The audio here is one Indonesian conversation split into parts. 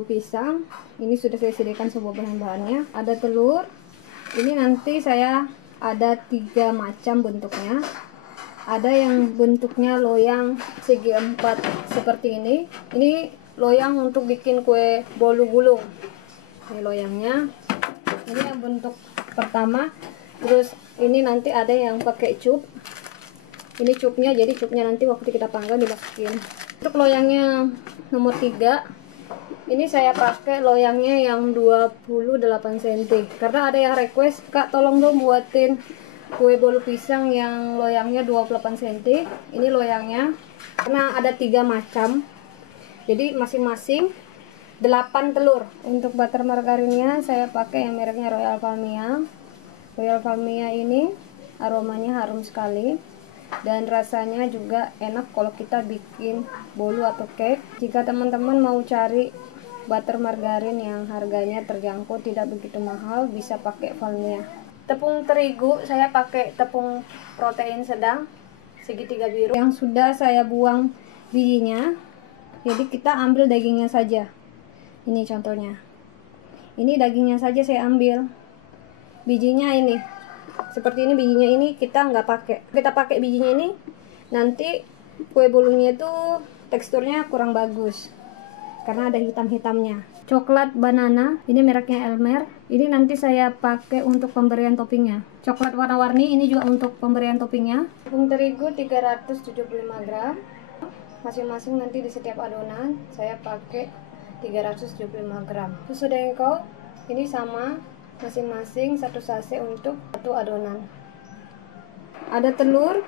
bolu pisang. Ini sudah saya sediakan semua bahan-bahannya. Ada telur. Ini nanti saya ada 3 macam bentuknya. Ada yang bentuknya loyang segi 4 seperti ini. Ini loyang untuk bikin kue bolu gulung. Ini loyangnya. Ini yang bentuk pertama. Terus ini nanti ada yang pakai cup. Ini cupnya, jadi cupnya nanti waktu kita panggang dimasukin. Untuk loyangnya nomor 3, ini saya pakai loyangnya yang 28 cm. Karena ada yang request, "Kak, tolong dong buatin kue bolu pisang yang loyangnya 28 cm." Ini loyangnya. Karena ada 3 macam. Jadi masing-masing 8 telur. Untuk butter margarinnya saya pakai yang mereknya Royal Palmia. Royal Palmia ini aromanya harum sekali. Dan rasanya juga enak kalau kita bikin bolu atau cake. Jika teman-teman mau cari butter margarin yang harganya terjangkau, tidak begitu mahal, bisa pakai Palmia. Tepung terigu saya pakai tepung protein sedang segitiga biru yang sudah saya buang bijinya. Jadi kita ambil dagingnya saja. Ini contohnya. Ini dagingnya saja saya ambil. Bijinya ini. Seperti ini bijinya, ini kita nggak pakai. Kita pakai bijinya ini, nanti kue bolunya itu teksturnya kurang bagus karena ada hitam-hitamnya. Coklat banana, ini mereknya Elmer. Ini nanti saya pakai untuk pemberian toppingnya. Coklat warna-warni ini juga untuk pemberian toppingnya. Tepung terigu 375 gram. Masing-masing nanti di setiap adonan saya pakai 375 gram. Susu dengkol ini sama, masing-masing 1 sachet untuk 1 adonan. Ada telur,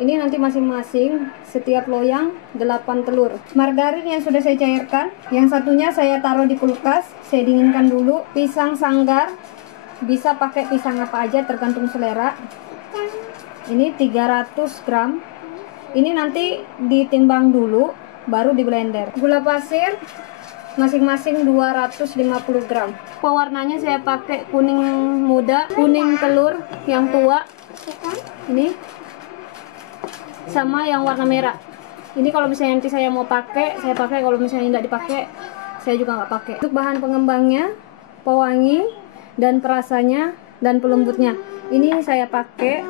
ini nanti masing-masing setiap loyang 8 telur. Margarin yang sudah saya cairkan, yang satunya saya taruh di kulkas, saya dinginkan dulu. Pisang sanggar, bisa pakai pisang apa aja tergantung selera. Ini 300 gram. Ini nanti ditimbang dulu, baru di blender. Gula pasir masing-masing 250 gram. Pewarnanya saya pakai kuning muda, kuning telur yang tua ini, sama yang warna merah. Ini kalau misalnya nanti saya mau pakai, saya pakai. Kalau misalnya tidak dipakai, saya juga nggak pakai. Untuk bahan pengembangnya, pewangi dan perasanya dan pelembutnya, ini saya pakai.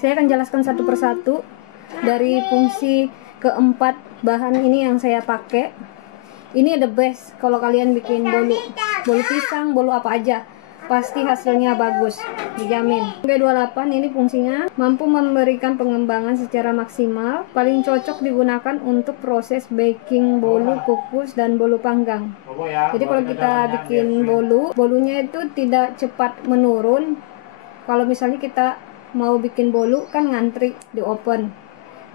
Saya akan jelaskan satu persatu dari fungsi keempat bahan ini yang saya pakai. Ini the best kalau kalian bikin bolu pisang, bolu apa aja, pasti hasilnya bagus, dijamin. B28 ini fungsinya mampu memberikan pengembangan secara maksimal, paling cocok digunakan untuk proses baking bolu, kukus, dan bolu panggang. Jadi kalau kita bikin bolunya itu tidak cepat menurun. Kalau misalnya kita mau bikin bolu kan ngantri di oven.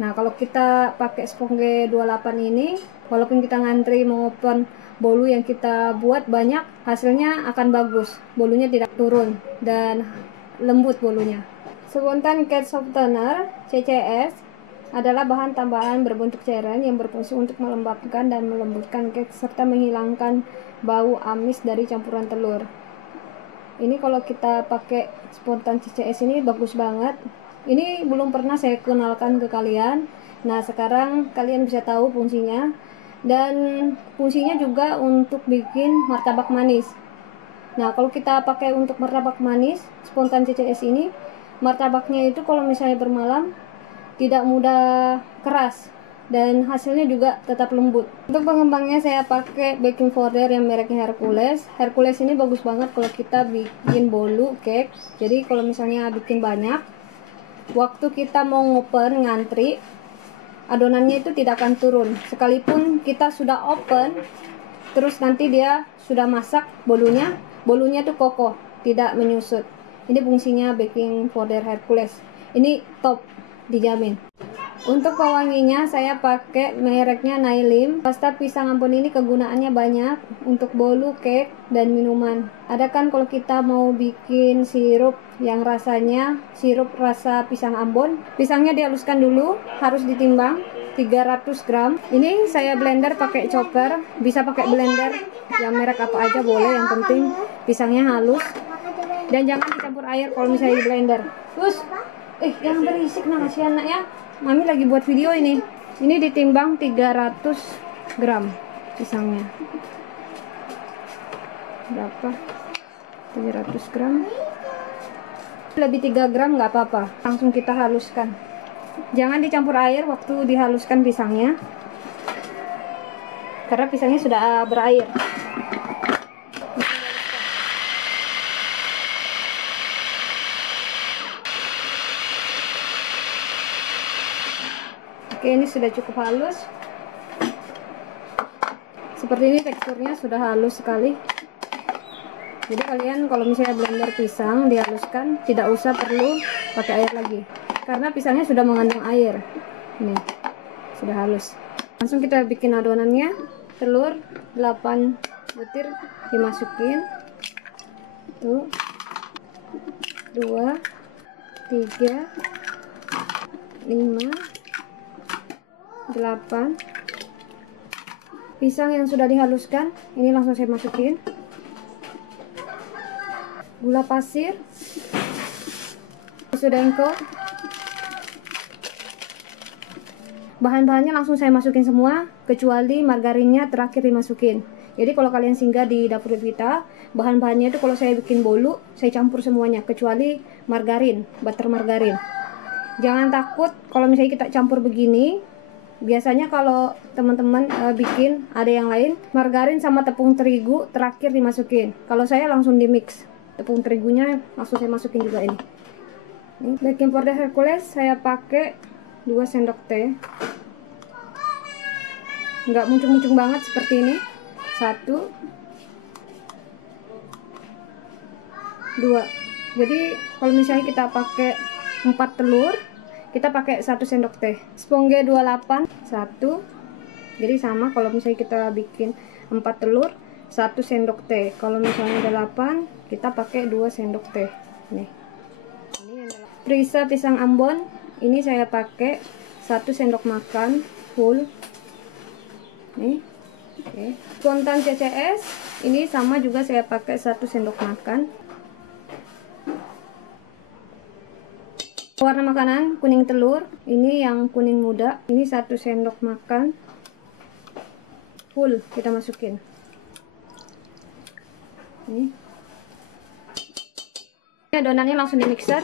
Nah, kalau kita pakai Sponge 28 ini, walaupun kita ngantri mau open bolu yang kita buat banyak, hasilnya akan bagus. Bolunya tidak turun dan lembut bolunya. Spontan Cake Softener CCS adalah bahan tambahan berbentuk cairan yang berfungsi untuk melembabkan dan melembutkan cake serta menghilangkan bau amis dari campuran telur. Ini kalau kita pakai Spontan CCS ini bagus banget. Ini belum pernah saya kenalkan ke kalian. Nah, sekarang kalian bisa tahu fungsinya. Dan fungsinya juga untuk bikin martabak manis. Nah, kalau kita pakai untuk martabak manis Spontan CCS ini, martabaknya itu kalau misalnya bermalam tidak mudah keras dan hasilnya juga tetap lembut. Untuk pengembangnya saya pakai baking powder yang mereknya Hercules. Hercules ini bagus banget kalau kita bikin bolu cake. Jadi kalau misalnya bikin banyak, waktu kita mau ngopen ngantri, adonannya itu tidak akan turun. Sekalipun kita sudah open, terus nanti dia sudah masak bolunya tuh kokoh, tidak menyusut. Ini fungsinya baking powder Hercules. Ini top, dijamin. Untuk pewanginya saya pakai mereknya Nailim. Pasta pisang Ambon ini kegunaannya banyak untuk bolu, cake, dan minuman. Ada kan kalau kita mau bikin sirup yang rasanya sirup rasa pisang Ambon, pisangnya dihaluskan dulu, harus ditimbang 300 gram. Ini saya blender pakai chopper, bisa pakai blender yang merek apa aja boleh, yang penting pisangnya halus. Dan jangan dicampur air kalau misalnya di blender. Terus, jangan berisik nah, kasihan anak ya. Mami lagi buat video ini. Ini ditimbang 300 gram pisangnya. berapa, 700 gram, lebih 3 gram nggak apa-apa. Langsung kita haluskan, jangan dicampur air waktu dihaluskan pisangnya, karena pisangnya sudah berair. Oke, ini sudah cukup halus. Seperti ini teksturnya sudah halus sekali. Jadi kalian kalau misalnya blender pisang dihaluskan, tidak usah perlu pakai air lagi, karena pisangnya sudah mengandung air. Ini sudah halus. Langsung kita bikin adonannya. Telur 8 butir dimasukin. Tuh. 2, 3, 5, 8. Pisang yang sudah dihaluskan ini langsung saya masukin. Gula pasir, susu dengkol. Bahan-bahannya langsung saya masukin semua, kecuali margarinnya terakhir dimasukin. Jadi kalau kalian singgah di dapur Devita, bahan-bahannya itu kalau saya bikin bolu, saya campur semuanya, kecuali margarin, butter margarin. Jangan takut kalau misalnya kita campur begini. Biasanya kalau teman-teman bikin ada yang lain, margarin sama tepung terigu terakhir dimasukin. Kalau saya langsung di mix, tepung terigunya langsung saya masukin juga ini. Baking powder Hercules saya pakai 2 sendok teh. Nggak muncung-muncung banget seperti ini. 1, 2. Jadi kalau misalnya kita pakai 4 telur, kita pakai 1 sendok teh. Sponge 28 1. Jadi sama kalau misalnya kita bikin 4 telur 1 sendok teh. Kalau misalnya 8, kita pakai 2 sendok teh. Nih. Ini adalah perisa pisang Ambon. Ini saya pakai 1 sendok makan full. Nih. Oke. Kontan CCS ini sama juga saya pakai 1 sendok makan. Warna makanan kuning telur, ini yang kuning muda, ini 1 sendok makan full kita masukin. Ini adonannya langsung di mixer.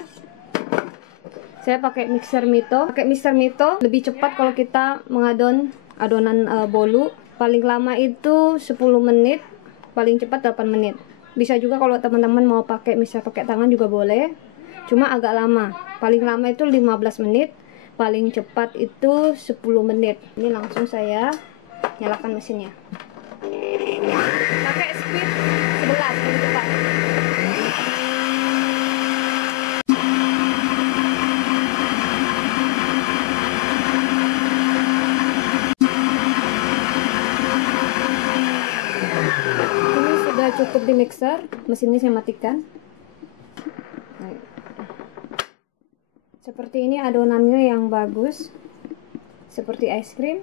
Saya pakai mixer Mito. Pakai mixer Mito lebih cepat kalau kita mengadon adonan bolu. Paling lama itu 10 menit, paling cepat 8 menit. Bisa juga kalau teman-teman mau pakai mixer pakai tangan juga boleh. Cuma agak lama, paling lama itu 15 menit, paling cepat itu 10 menit. Ini langsung saya nyalakan mesinnya, pakai speed 11 paling cepat. Ini sudah cukup di mixer, mesinnya saya matikan. Seperti ini adonannya yang bagus, seperti es krim.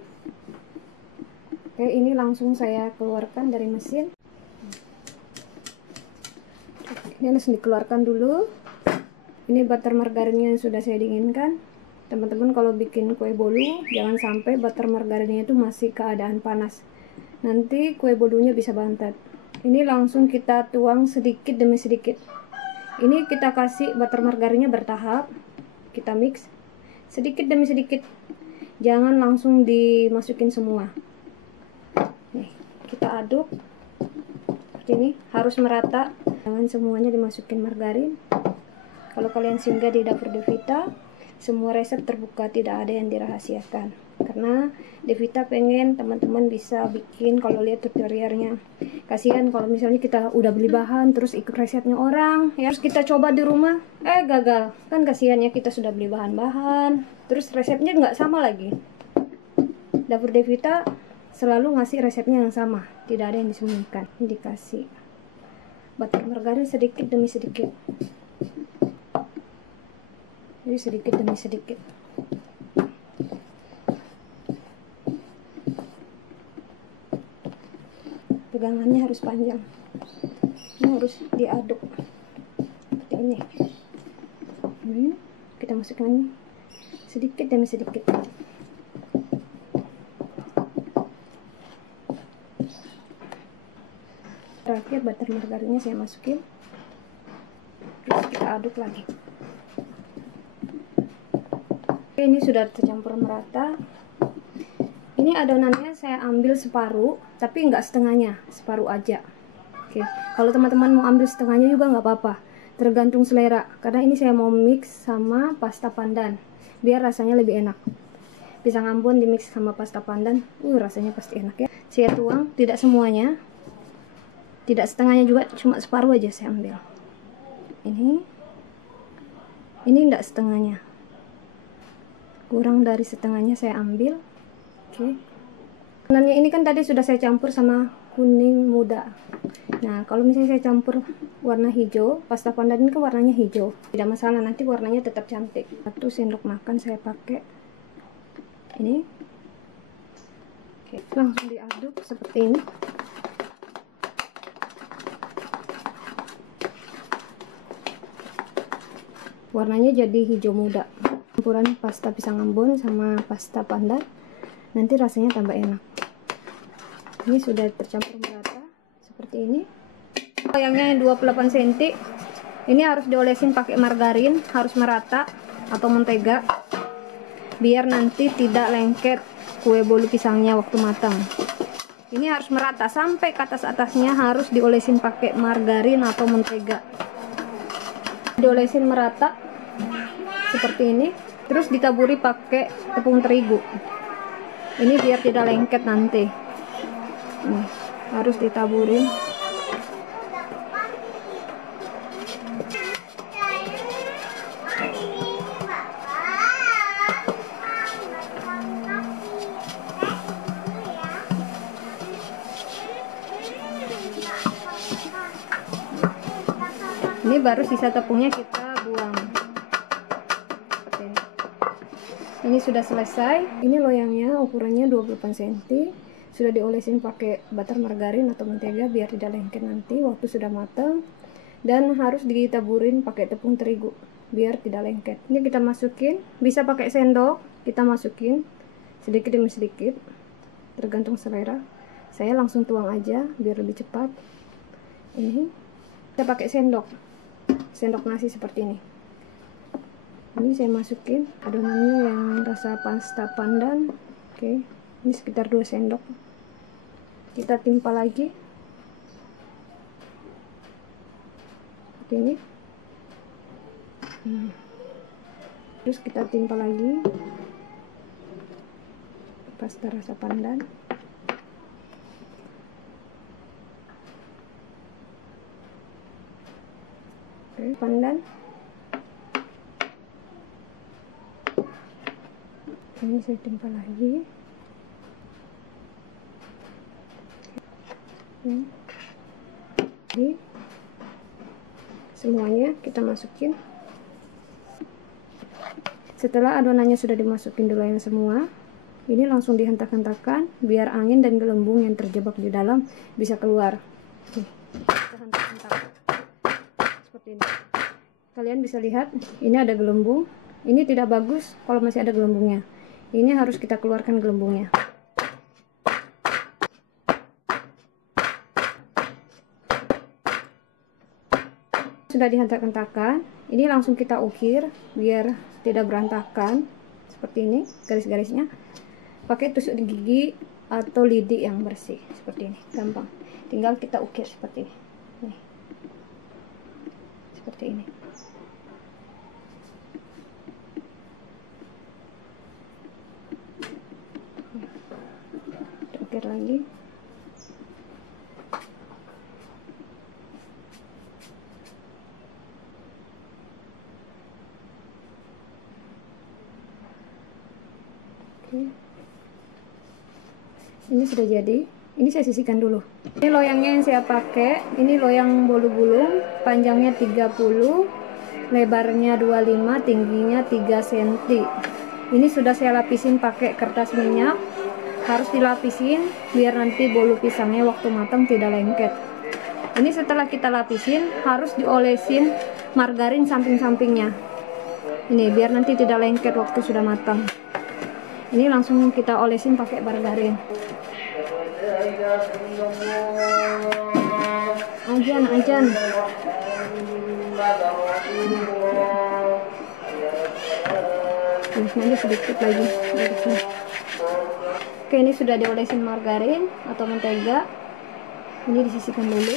Oke, ini langsung saya keluarkan dari mesin. Ini langsung dikeluarkan dulu. Ini butter margarinnya yang sudah saya dinginkan. Teman-teman kalau bikin kue bolu, jangan sampai butter margarinnya itu masih keadaan panas. Nanti kue bolunya bisa bantat. Ini langsung kita tuang sedikit demi sedikit. Ini kita kasih butter margarinnya bertahap. Kita mix sedikit demi sedikit, jangan langsung dimasukin semua. Nih, kita aduk seperti ini, harus merata, jangan semuanya dimasukin margarin. Kalau kalian singgah di dapur Devita, semua resep terbuka, tidak ada yang dirahasiakan, karena Devita pengen teman-teman bisa bikin. Kalau lihat tutorialnya, kasihan kalau misalnya kita udah beli bahan terus ikut resepnya orang ya, terus kita coba di rumah gagal, kan kasihan ya, kita sudah beli bahan-bahan terus resepnya nggak sama lagi. Dapur Devita selalu ngasih resepnya yang sama, tidak ada yang disembunyikan. Ini dikasih butter margarin sedikit demi sedikit, jadi sedikit demi sedikit. Pegangannya harus panjang, ini harus diaduk seperti ini. Kita masukkan ini sedikit demi sedikit. terakhir butter margarinnya saya masukin, terus kita aduk lagi. Oke, ini sudah tercampur merata. Ini adonannya saya ambil separuh, tapi nggak setengahnya, separuh aja. Oke, kalau teman-teman mau ambil setengahnya juga nggak apa-apa, tergantung selera. Karena ini saya mau mix sama pasta pandan, biar rasanya lebih enak. Pisang Ambon di mix sama pasta pandan, rasanya pasti enak ya. Saya tuang, tidak semuanya, tidak setengahnya juga, cuma separuh aja saya ambil. Ini enggak setengahnya, kurang dari setengahnya saya ambil. Oke. Warnanya ini kan tadi sudah saya campur sama kuning muda. Nah, kalau misalnya saya campur warna hijau, pasta pandan ini kan warnanya hijau, tidak masalah, nanti warnanya tetap cantik. 1 sendok makan saya pakai ini. Oke, langsung diaduk seperti ini. Warnanya jadi hijau muda. Campuran pasta pisang Ambon sama pasta pandan, nanti rasanya tambah enak. Ini sudah tercampur merata seperti ini. Loyangnya 28 cm. Ini harus diolesin pakai margarin, harus merata atau mentega, biar nanti tidak lengket kue bolu pisangnya waktu matang. Ini harus merata sampai ke atas-atasnya, harus diolesin pakai margarin atau mentega. Diolesin merata seperti ini, terus ditaburi pakai tepung terigu. Ini biar tidak lengket nanti. Nih, harus ditaburin. Ini baru sisa tepungnya kita buang. Oke. Ini sudah selesai. Ini loyangnya ukurannya 28 cm. Sudah diolesin pakai butter margarin atau mentega biar tidak lengket nanti waktu sudah matang. Dan harus ditaburin pakai tepung terigu biar tidak lengket. Ini kita masukin, bisa pakai sendok, kita masukin sedikit demi sedikit, tergantung selera. Saya langsung tuang aja biar lebih cepat. Ini kita pakai sendok nasi seperti ini. Ini saya masukin adonannya yang rasa pasta pandan. Oke, ini sekitar 2 sendok. Kita timpa lagi seperti ini. Terus kita timpa lagi pasta rasa pandan. Oke, pandan. Ini saya timpa lagi. Jadi semuanya kita masukin. Setelah adonannya sudah dimasukin dulu yang semua, ini langsung dihentak-hentakan biar angin dan gelembung yang terjebak di dalam bisa keluar. Nih, kita hentak-hentak seperti ini. Kalian bisa lihat, ini ada gelembung. Ini tidak bagus kalau masih ada gelembungnya. Ini harus kita keluarkan gelembungnya. Sudah dihentak-hentakan, ini langsung kita ukir biar tidak berantakan seperti ini garis-garisnya. Pakai tusuk gigi atau lidi yang bersih seperti ini, gampang. Tinggal kita ukir seperti ini. Nih. Seperti ini. Kita ukir lagi. Ini sudah jadi. Ini saya sisihkan dulu. Ini loyangnya yang saya pakai. Ini loyang bolu bulung, panjangnya 30, lebarnya 25, tingginya 3 cm. Ini sudah saya lapisin pakai kertas minyak. Harus dilapisin biar nanti bolu pisangnya waktu matang tidak lengket. Ini setelah kita lapisin, harus diolesin margarin samping-sampingnya. Ini biar nanti tidak lengket waktu sudah matang. Ini langsung kita olesin pakai margarin. Ajan. Nanti sedikit lagi dari sini. Oke, ini sudah diolesin margarin atau mentega. Ini disisihkan dulu.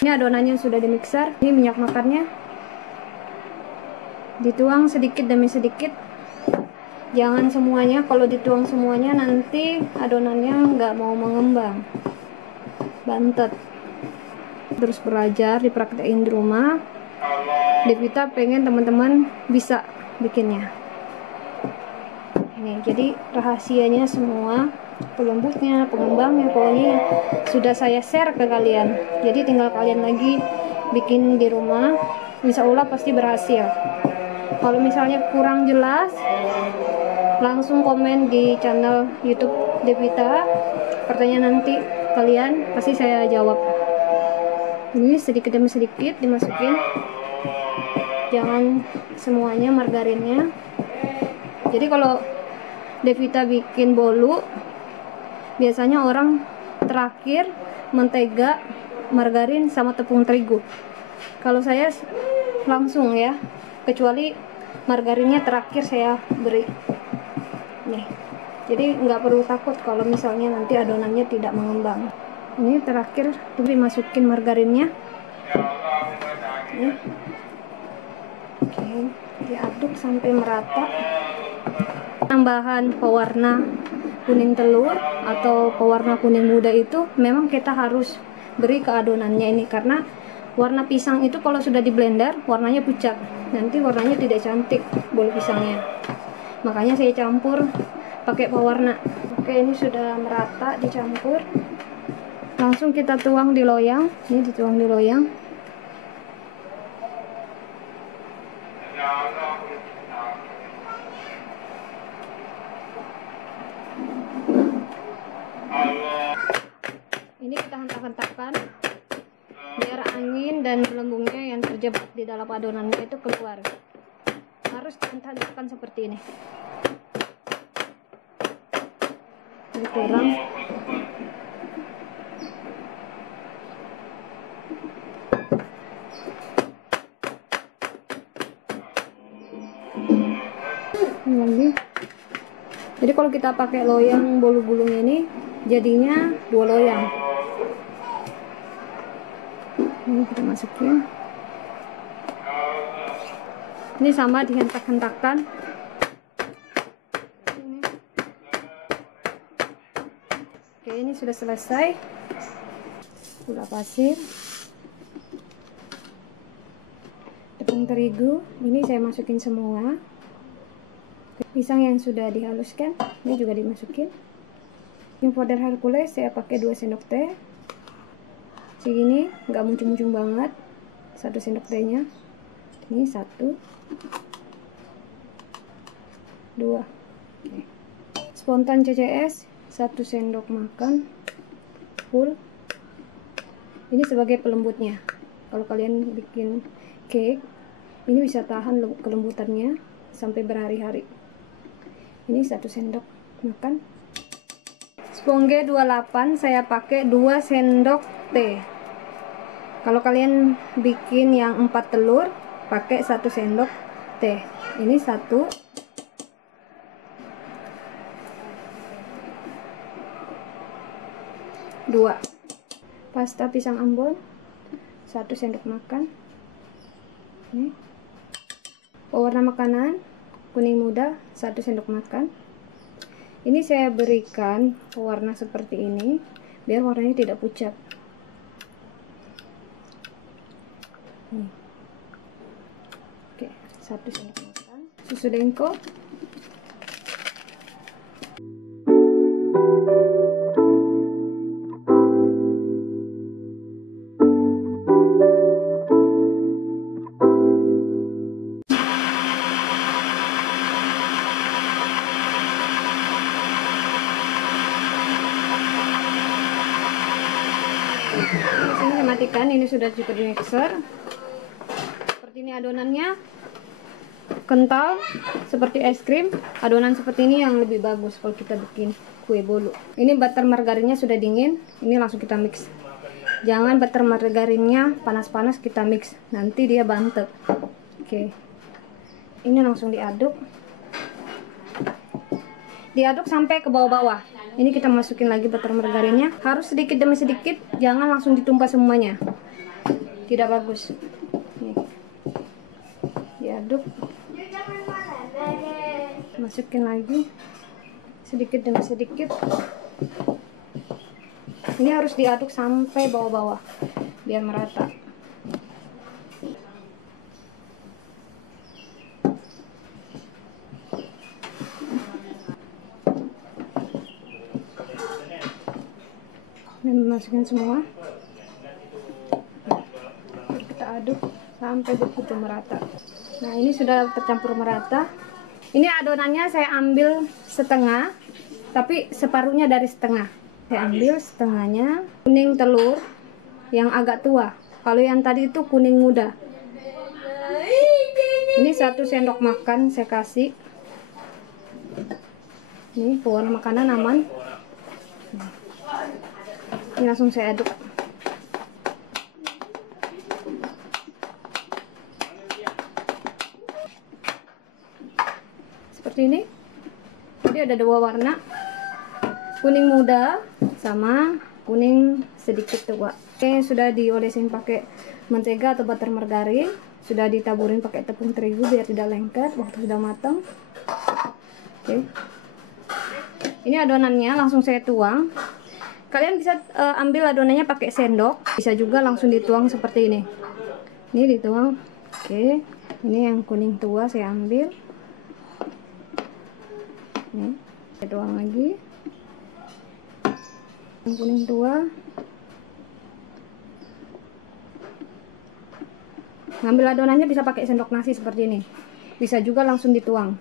Ini adonannya sudah dimixer. Ini minyak makannya dituang sedikit demi sedikit, jangan semuanya. Kalau dituang semuanya nanti adonannya nggak mau mengembang, bantet. Terus belajar, dipraktekin di rumah. Devita pengen teman-teman bisa bikinnya. Ini jadi rahasianya semua, pelembutnya, pengembangnya, pokoknya sudah saya share ke kalian. Jadi tinggal kalian lagi bikin di rumah, insya Allah pasti berhasil. Kalau misalnya kurang jelas, langsung komen di channel YouTube Devita. Pertanyaan nanti kalian pasti saya jawab. Ini sedikit demi sedikit dimasukin, jangan semuanya margarinnya. Jadi kalau Devita bikin bolu, biasanya orang terakhir mentega, margarin sama tepung terigu. Kalau saya langsung ya, kecuali margarinnya terakhir saya beri nih. Jadi nggak perlu takut kalau misalnya nanti adonannya tidak mengembang. Ini terakhir dimasukin margarinnya. Nih. Oke, diaduk sampai merata. Tambahan pewarna kuning telur atau pewarna kuning muda itu memang kita harus beri ke adonannya ini, karena warna pisang itu kalau sudah di blender warnanya pucat, nanti warnanya tidak cantik bolu pisangnya. Makanya saya campur pakai pewarna. Oke, ini sudah merata dicampur. Langsung kita tuang di loyang. Ini dituang di loyang. Ini kita hentak-hentakkan biar angin dan gelembungnya yang terjebak di dalam adonannya itu keluar. Harus dihentak-hentakkan seperti ini. Ini kurang. Ini lagi. Jadi kalau kita pakai loyang bolu-bolunya ini jadinya 2 loyang. Ini kita masukin. Ini sama dihentak-hentakkan. Oke, ini sudah selesai. Gula pasir, tepung terigu, ini saya masukin semua. Pisang yang sudah dihaluskan, ini juga dimasukin. Yang powder Hercules saya pakai 2 sendok teh. Segini, nggak muncung-muncung banget. 1 sendok tehnya. Ini 1, 2. Oke. Spontan CCS 1 sendok makan full. Ini sebagai pelembutnya. Kalau kalian bikin cake, ini bisa tahan kelembutannya sampai berhari-hari. Ini 1 sendok makan. Spongge 28 saya pakai 2 sendok teh. Kalau kalian bikin yang 4 telur, pakai 1 sendok teh. Ini 1. Dua. Pasta pisang ambon 1 sendok makan. Ini. Pewarna makanan kuning muda 1 sendok makan. Ini saya berikan pewarna seperti ini biar warnanya tidak pucat. Oke, 1 sendok makan. Susu dengko. Saya matikan, ini sudah cukup di mixer. Seperti ini adonannya. kental seperti es krim, adonan seperti ini yang lebih bagus kalau kita bikin kue bolu. Ini butter margarinnya sudah dingin, ini langsung kita mix. Jangan butter margarinnya panas-panas kita mix, nanti dia bantet. Oke, ini langsung diaduk sampai ke bawah-bawah. Ini kita masukin lagi butter margarinnya, harus sedikit demi sedikit, jangan langsung ditumpah semuanya, tidak bagus. Nih, diaduk, masukin lagi sedikit demi sedikit. Ini harus diaduk sampai bawah-bawah biar merata. Dan masukin semua, kita aduk sampai begitu merata. Nah, ini sudah tercampur merata. Ini adonannya saya ambil setengah, tapi separuhnya dari setengah. Saya ambil setengahnya kuning telur yang agak tua, kalau yang tadi itu kuning muda. Ini 1 sendok makan saya kasih. Ini pewarna makanan aman. Ini langsung saya aduk. Seperti ini. Jadi ada 2 warna, kuning muda sama kuning sedikit tua. Oke, sudah diolesin pakai mentega atau butter margarin, sudah ditaburin pakai tepung terigu biar tidak lengket waktu sudah matang. Oke, ini adonannya langsung saya tuang. Kalian bisa ambil adonannya pakai sendok, bisa juga langsung dituang seperti ini. Ini dituang. Oke, ini yang kuning tua saya ambil. Nih, saya tuang lagi. Yang kuning tua. Ngambil adonannya bisa pakai sendok nasi seperti ini. Bisa juga langsung dituang.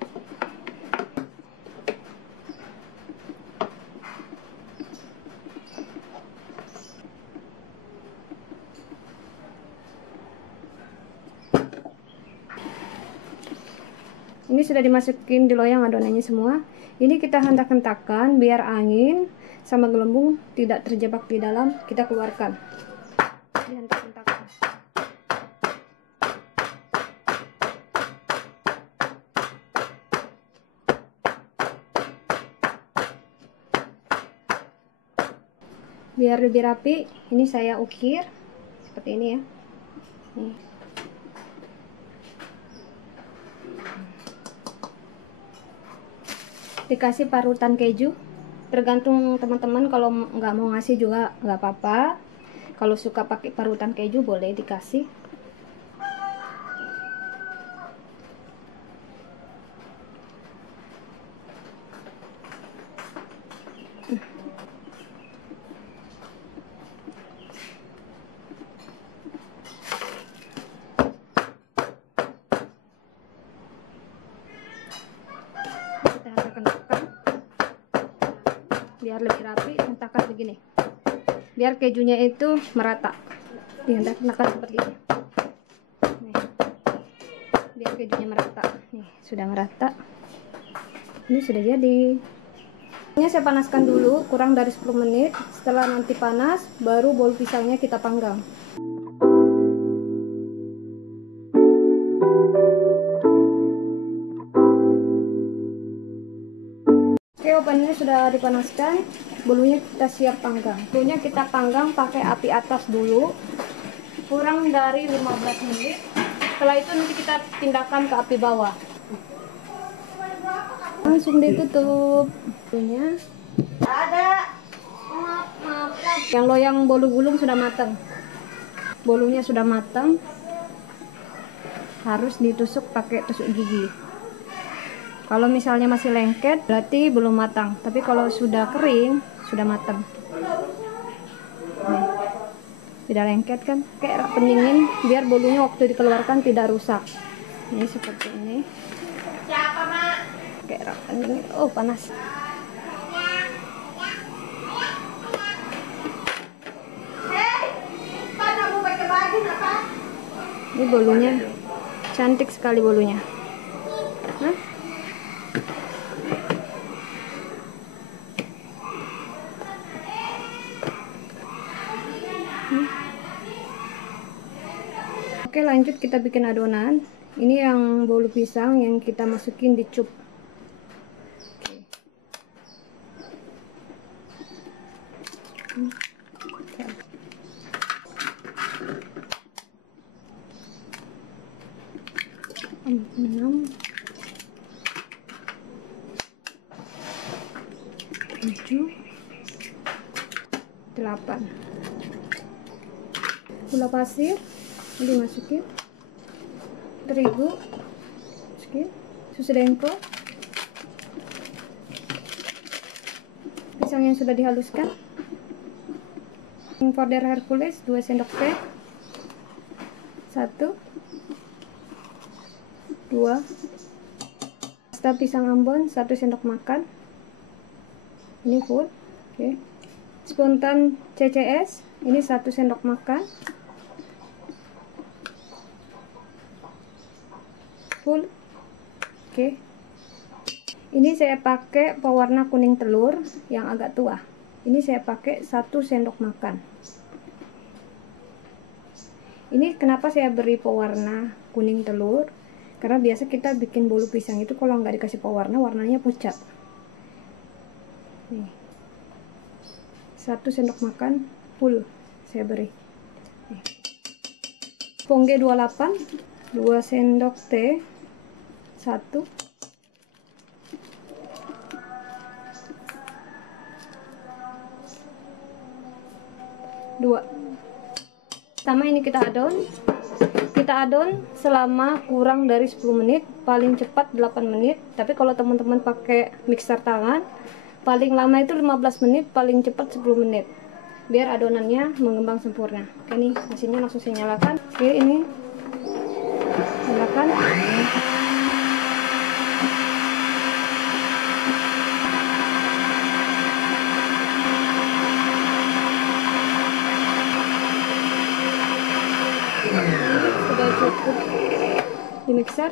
Ini sudah dimasukin di loyang adonannya semua. Ini kita hentak-hentakan biar angin sama gelembung tidak terjebak di dalam. Kita keluarkan. Dihentak-hentakan. Biar lebih rapi, ini saya ukir seperti ini ya. Nih. Dikasih parutan keju, tergantung teman-teman. Kalau nggak mau ngasih juga nggak apa-apa. Kalau suka pakai parutan keju boleh dikasih. Biar lebih rapi, hentakan begini biar kejunya itu merata. Dihentak-hentakan seperti ini. Nih, biar kejunya merata. Nih, sudah merata. Ini sudah jadi. Ini saya panaskan dulu kurang dari 10 menit. Setelah nanti panas, baru bolu pisangnya kita panggang. Oke, oven ini sudah dipanaskan. Bolunya kita siap panggang. Bolunya kita panggang pakai api atas dulu, kurang dari 15 menit. Setelah itu nanti kita pindahkan ke api bawah. Langsung ditutup. Bolunya ada. Yang loyang bolu gulung sudah matang. Bolunya sudah matang. Harus ditusuk pakai tusuk gigi. Kalau misalnya masih lengket, berarti belum matang. Tapi kalau sudah kering, sudah matang. Nih, tidak lengket kan? Kayak rak pendingin, biar bolunya waktu dikeluarkan tidak rusak. Ini seperti ini. Siapa, Mak? Kayak rak pendingin. Oh, panas. Ini bolunya, cantik sekali bolunya. lanjut kita bikin adonan. Ini yang bolu pisang yang kita masukin di cup. Enam, 7, 8. Gula pasir dimasukin, terigu masukin, susu dengko, pisang yang sudah dihaluskan, powder Hercules 2 sendok teh, 1, 2, pasta pisang Ambon 1 sendok makan, ini full. Oke. Spontan CCS ini 1 sendok makan, full. Oke. Ini saya pakai pewarna kuning telur yang agak tua. Ini saya pakai 1 sendok makan. Ini kenapa saya beri pewarna kuning telur? Karena biasa kita bikin bolu pisang itu kalau nggak dikasih pewarna, warnanya pucat. Nih. 1 sendok makan full saya beri. Nih. Pongge 28, 2 sendok teh, 1, 2. Sama ini kita adon selama kurang dari 10 menit, paling cepat 8 menit. Tapi kalau teman-teman pakai mixer tangan, paling lama itu 15 menit, paling cepat 10 menit, biar adonannya mengembang sempurna. Oke, nih mesinnya langsung saya nyalakan. Oke, ini nyalakan. Sudah cukup di mixer.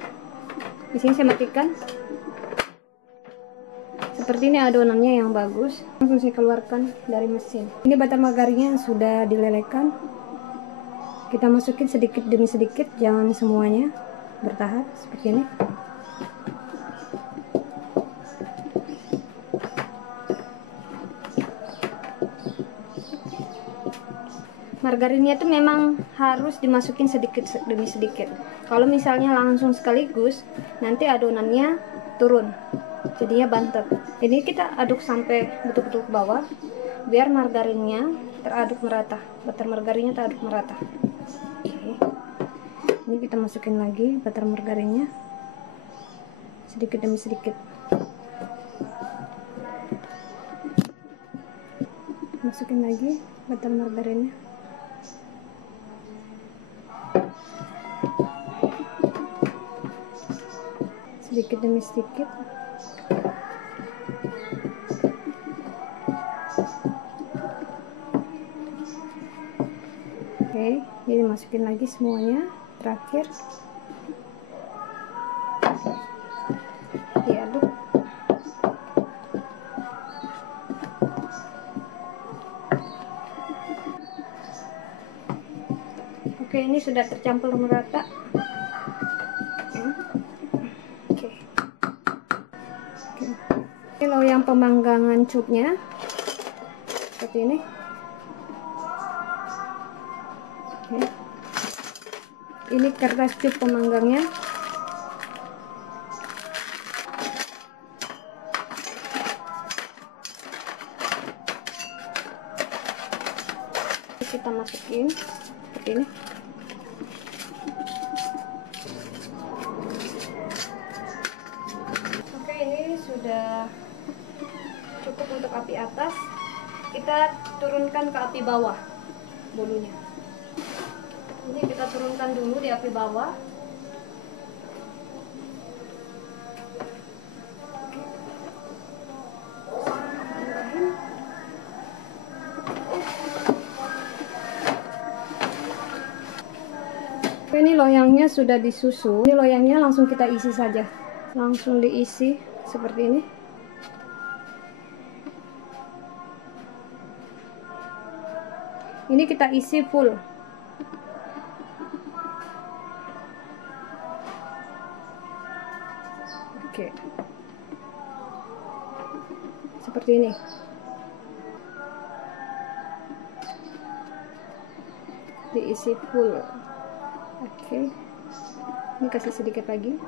Di sini saya matikan. Seperti ini adonannya yang bagus. Langsung saya keluarkan dari mesin. Ini butter margarinnya yang sudah dilelehkan. Kita masukin sedikit demi sedikit, jangan semuanya, bertahap seperti ini. Margarinnya itu memang harus dimasukin sedikit demi sedikit. Kalau misalnya langsung sekaligus, nanti adonannya turun, jadinya bantet. Ini kita aduk sampai betul-betul ke bawah, biar margarinnya teraduk merata, butter margarinnya teraduk merata. Oke. Ini kita masukin lagi butter margarinnya, sedikit demi sedikit. Masukin lagi butter margarinnya. Sedikit demi sedikit. Oke, jadi masukin lagi semuanya. Terakhir diaduk. Oke, ini sudah tercampur merata. Ini loyang pemanggangan cupnya seperti ini. Oke. Ini kertas cup pemanggangnya. Kita masukin seperti ini. Oke, ini sudah cukup untuk api atas. Kita turunkan ke api bawah bolunya. Ini kita turunkan dulu di api bawah. Ini loyangnya sudah disusun. Ini loyangnya langsung kita isi saja. Langsung diisi seperti ini. Ini kita isi full. Oke. Seperti ini. Diisi full. Oke. Ini kasih sedikit lagi.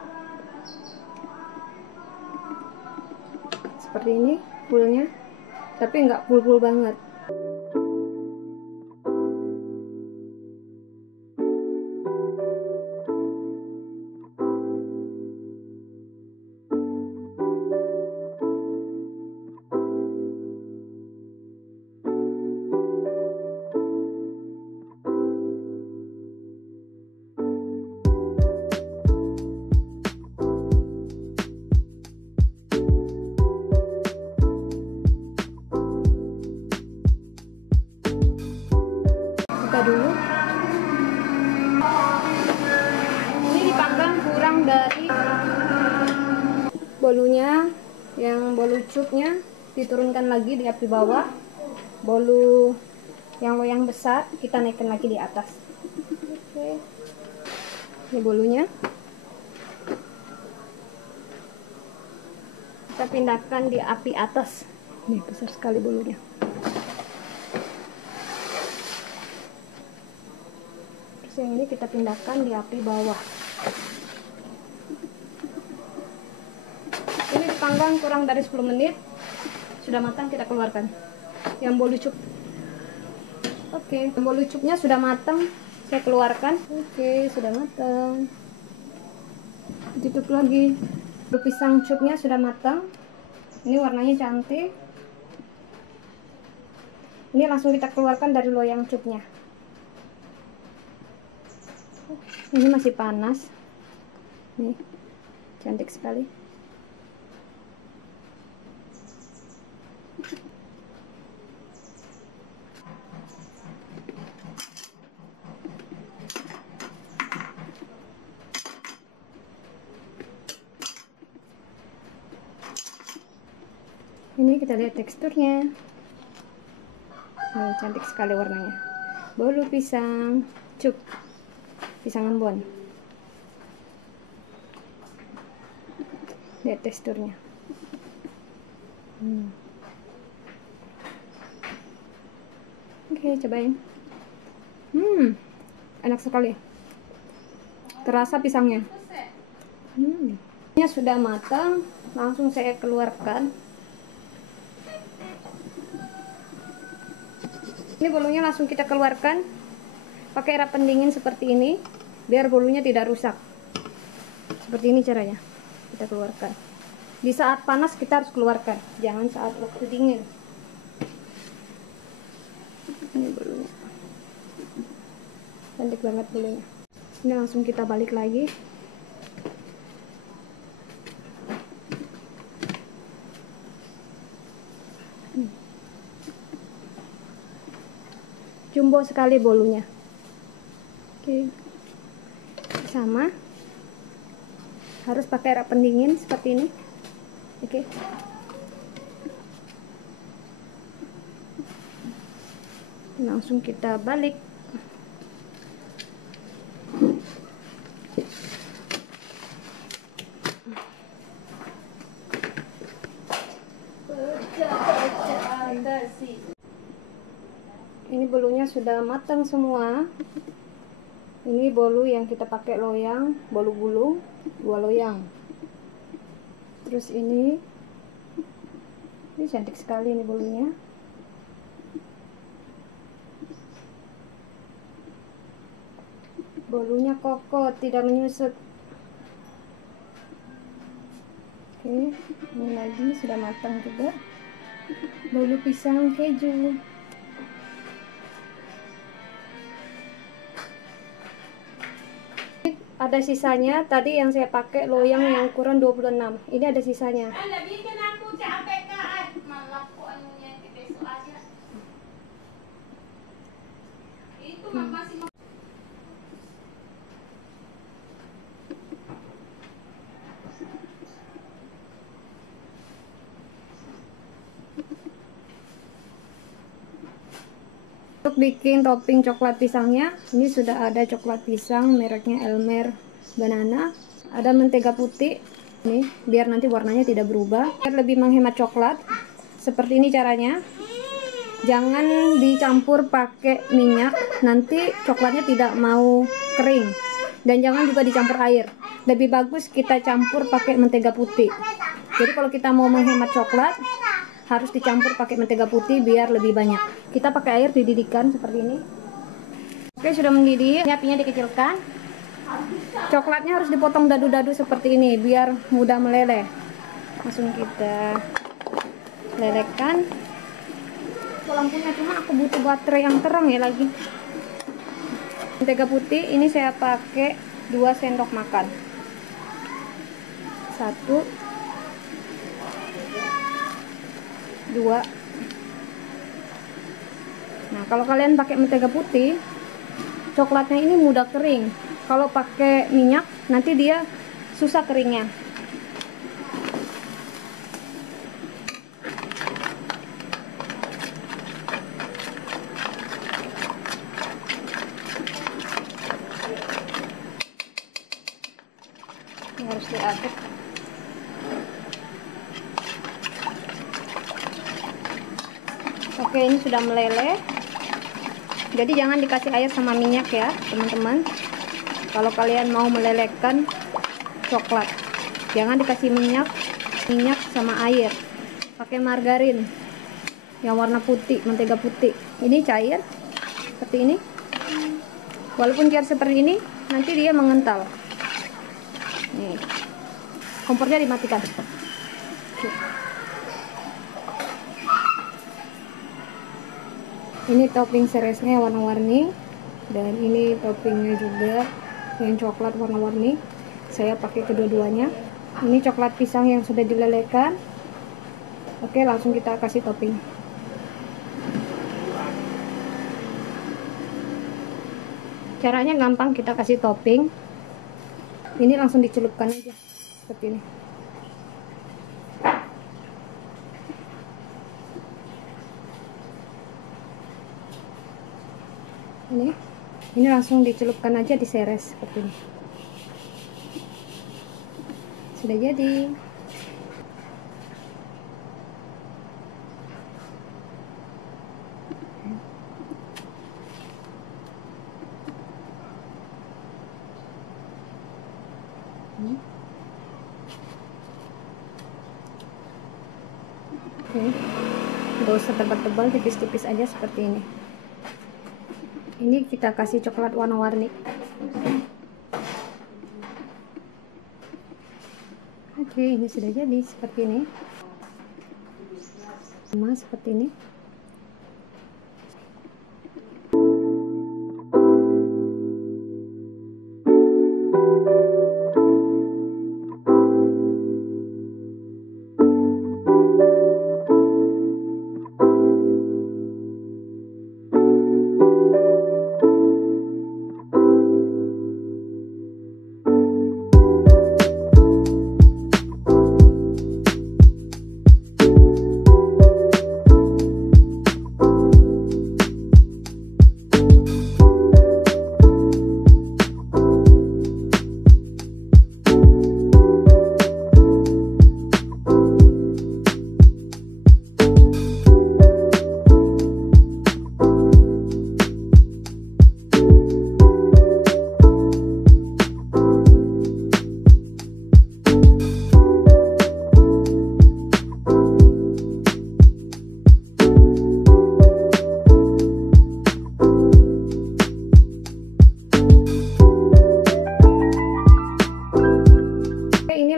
Seperti ini fullnya, tapi nggak full banget. Dulu ini dipanggang kurang dari bolunya, yang bolu cupnya diturunkan lagi di api bawah, bolu yang loyang besar kita naikkan lagi di atas. Oke, ini bolunya kita pindahkan di api atas. Nih besar sekali bolunya. Yang ini kita pindahkan di api bawah. Ini dipanggang kurang dari 10 menit. Sudah matang, kita keluarkan. Yang bolu cup. Oke, bolu cupnya sudah matang, saya keluarkan. Oke, sudah matang. Tutup lagi. Bolu pisang cupnya sudah matang. Ini warnanya cantik. Ini langsung kita keluarkan dari loyang cupnya. Ini masih panas. Nih, cantik sekali. Ini kita lihat teksturnya. Nih, cantik sekali warnanya. Bolu pisang cup. Pisang Ambon. Lihat teksturnya. Oke, cobain. Enak sekali. Terasa pisangnya. Ini sudah matang, langsung saya keluarkan. Ini bolunya langsung kita keluarkan. Pakai air pendingin seperti ini, biar bolunya tidak rusak. Seperti ini caranya, kita keluarkan. Di saat panas kita harus keluarkan, jangan saat waktu dingin. Ini bolunya, cantik banget bolunya. Ini langsung kita balik lagi. Jumbo sekali bolunya. Oke, sama, harus pakai air pendingin seperti ini. Oke, langsung kita balik. Ini bolunya sudah matang semua. Ini bolu yang kita pakai loyang, bolu gulung, 2 loyang. Terus ini cantik sekali ini bolunya. Bolunya kokoh, tidak menyusut. Oke, ini lagi sudah matang juga. Bolu pisang keju. Ada sisanya, tadi yang saya pakai loyang yang ukuran 26. Ini ada sisanya. Untuk bikin topping coklat pisangnya, ini sudah ada coklat pisang mereknya Elmer Banana, ada mentega putih, Nih, biar nanti warnanya tidak berubah. Biar lebih menghemat coklat, seperti ini caranya. Jangan dicampur pakai minyak, nanti coklatnya tidak mau kering. Dan jangan juga dicampur air. Lebih bagus kita campur pakai mentega putih. Jadi kalau kita mau menghemat coklat, harus dicampur pakai mentega putih biar lebih banyak. Kita pakai air dididihkan seperti ini. Oke, sudah mendidih, apinya dikecilkan. Coklatnya harus dipotong dadu-dadu seperti ini biar mudah meleleh. Langsung kita lelehkan. Lampunya cuma aku butuh baterai yang terang ya lagi. Mentega putih ini saya pakai 2 sendok makan. 1 2. Nah, kalau kalian pakai mentega putih, coklatnya ini mudah kering. Kalau pakai minyak, nanti dia susah keringnya. Ini harus diaduk. Oke, ini sudah meleleh. Jadi jangan dikasih air sama minyak ya, teman-teman. Kalau kalian mau melelehkan coklat, jangan dikasih minyak sama air. Pakai margarin yang warna putih, mentega putih. Ini cair seperti ini. Walaupun cair seperti ini, nanti dia mengental. Nih, kompornya dimatikan. Oke. Ini topping seresnya warna-warni, dan ini toppingnya juga yang coklat warna-warni. Saya pakai kedua-duanya. Ini coklat pisang yang sudah dilelehkan. Oke, langsung kita kasih topping. Caranya gampang, kita kasih topping. Ini langsung dicelupkan aja seperti ini. Ini langsung dicelupkan aja, diseres seperti ini. Sudah jadi. Oke, nggak usah tebal-tebal, tipis-tipis aja seperti ini. Ini kita kasih coklat warna-warni. Oke, ini sudah jadi seperti ini. Sama seperti ini.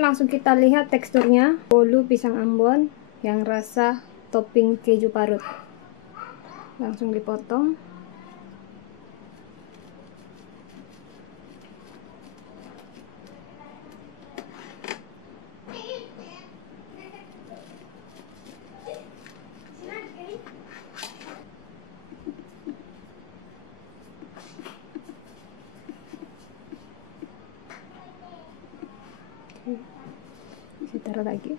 Langsung kita lihat teksturnya. Bolu pisang Ambon yang rasa topping keju parut. Langsung dipotong. Kita taruh lagi.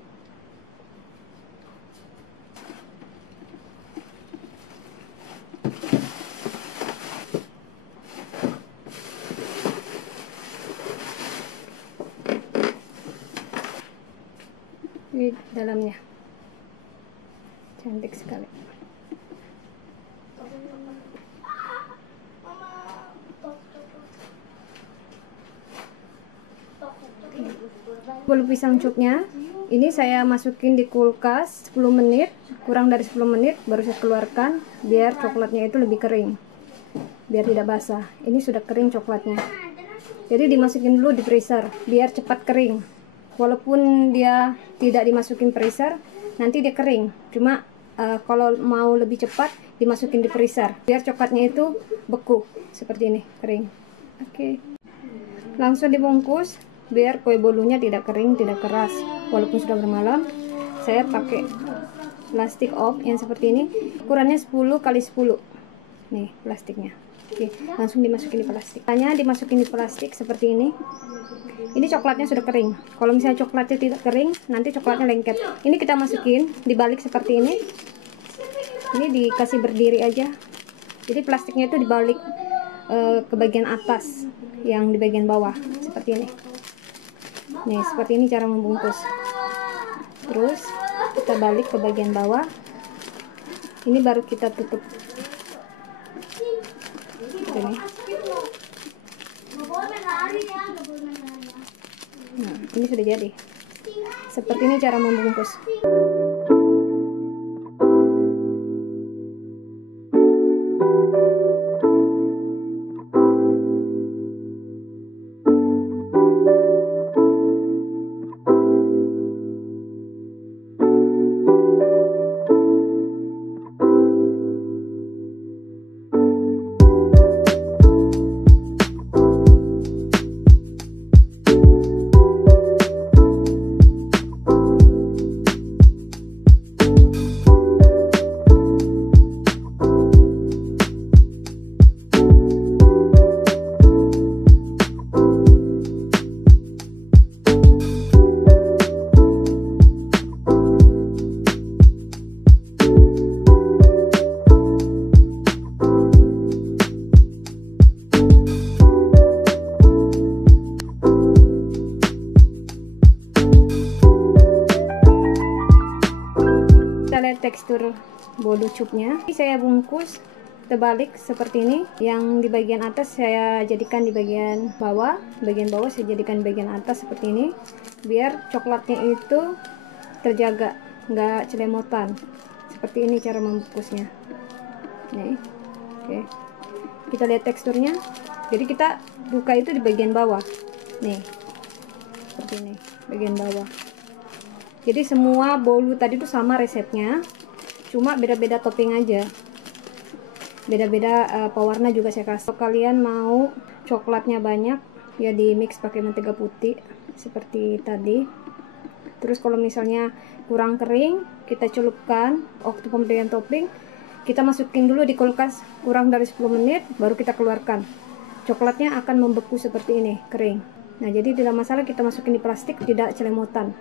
dalamnya. Cantik sekali. Bolu pisang cupnya ini saya masukin di kulkas 10 menit, kurang dari 10 menit baru saya keluarkan biar coklatnya itu lebih kering, biar tidak basah. Ini sudah kering coklatnya, jadi dimasukin dulu di freezer biar cepat kering. Walaupun dia tidak dimasukin freezer nanti dia kering, cuma kalau mau lebih cepat dimasukin di freezer biar coklatnya itu beku seperti ini, kering. Oke, langsung dibungkus biar kue bolunya tidak kering, tidak keras. Walaupun sudah bermalam, saya pakai plastik off yang seperti ini, ukurannya 10 kali 10 nih plastiknya. Oke, langsung dimasukin di plastik. Hanya dimasukin di plastik seperti ini. Ini coklatnya sudah kering. Kalau misalnya coklatnya tidak kering, nanti coklatnya lengket. Ini kita masukin dibalik seperti ini. Ini dikasih berdiri aja. Jadi plastiknya itu dibalik ke bagian atas, yang di bagian bawah seperti ini. Nih, seperti ini cara membungkus. Terus kita balik ke bagian bawah. Ini baru kita tutup. Ini. Nah, ini sudah jadi. Seperti ini cara membungkus. Kita lihat tekstur bolu cupnya. Ini saya bungkus terbalik seperti ini. Yang di bagian atas saya jadikan di bagian bawah, saya jadikan di bagian atas seperti ini, biar coklatnya itu terjaga, nggak celemotan. Seperti ini cara membungkusnya. Nih, oke. Kita lihat teksturnya. Jadi kita buka itu di bagian bawah. Nih, seperti ini, bagian bawah. Jadi semua bolu tadi itu sama resepnya, cuma beda-beda topping aja, beda-beda pewarna juga saya kasih. Kalau kalian mau coklatnya banyak, ya di mix pakai mentega putih seperti tadi. Terus kalau misalnya kurang kering, kita celupkan. Waktu pemberian topping, kita masukin dulu di kulkas kurang dari 10 menit, baru kita keluarkan. Coklatnya akan membeku seperti ini, kering. Nah, jadi tidak masalah kita masukin di plastik, tidak celemotan.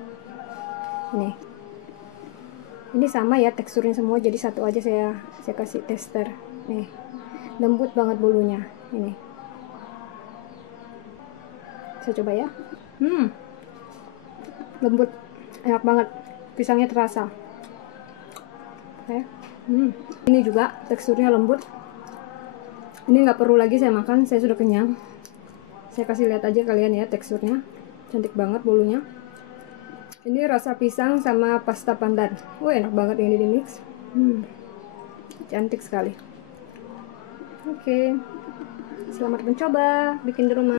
Ini sama ya teksturnya semua, jadi satu aja saya kasih tester. Nih, lembut banget bolunya. Ini saya coba ya. Lembut, enak banget, pisangnya terasa. Oke. Ini juga teksturnya lembut. Ini nggak perlu lagi saya makan, saya sudah kenyang. Saya kasih lihat aja kalian ya teksturnya, cantik banget bolunya. Ini rasa pisang sama pasta pandan. Enak banget ini di mix. Cantik sekali. Oke. Selamat mencoba bikin di rumah.